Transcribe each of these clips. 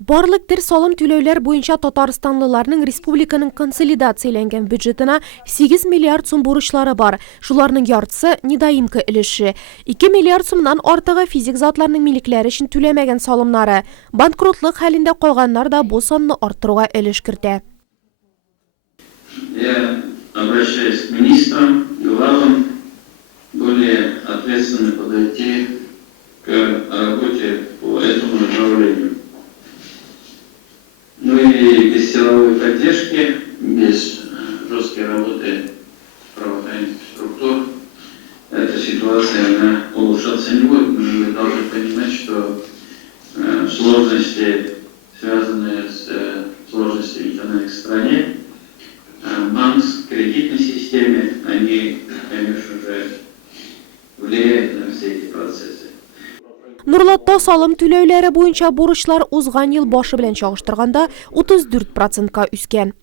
Барлык тир салым түләүләр буенча Татарстанлыларның республиканың консолидацияләнгән бюджетына 8 миллиард сум бурычлары бар. Шуларның яртысы недоимка өлеше. 2 миллиард сумнан артыгы физик затларның милекләре өчен түләмәгән салымнары. Банкротлык хәлендә калганнар да бу санны арттыруга өлеш кертә. Я обращаюсь к министрам, главам, более ответственно подойти к работе по этому направлению. Ну и без силовой поддержки, без жесткой работы правоохранительных структур эта ситуация она улучшаться не будет. Мы должны понимать, что сложности, связанные с сложностями экономики в стране, банк, кредитной системе, они, конечно же, влияют на все эти процессы. Нурлатта салым түләүләре буенча бурычлар узган ел башы белән чагыштырганда 34%-ка үскән.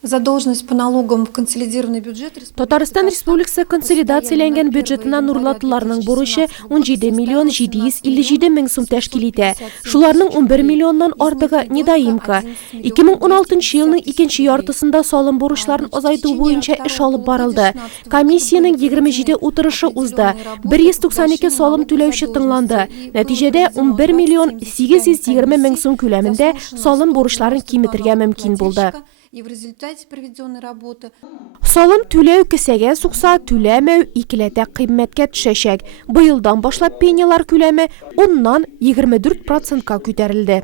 Задолженность по налогам в консолидированный бюджет. Татарстан Республикасы консолидацияләнгән бюджетына нурлатлыларның бурычы 17 миллион 757 мең сум тәшкил итә. Шуларның 11 миллионнан артыгы недоимка. 2016 елның икенче яртысында салым бурычларын азайту буенча эш алып барылды. Комиссияның 27 утырышы узды. 192 салым түләүче тыңланды. Нәтиҗәдә 11 миллион 820 мең сум күләмендә салым бурычларын киметергә мөмкин булды. И в результате проведенной работы Салым түләү кесәгә сукса, түләмәү икеләтә кыйммәткә төшәчәк. Быелдан башлап пенялар күләме 10-нан 24%-ка күтәрелде.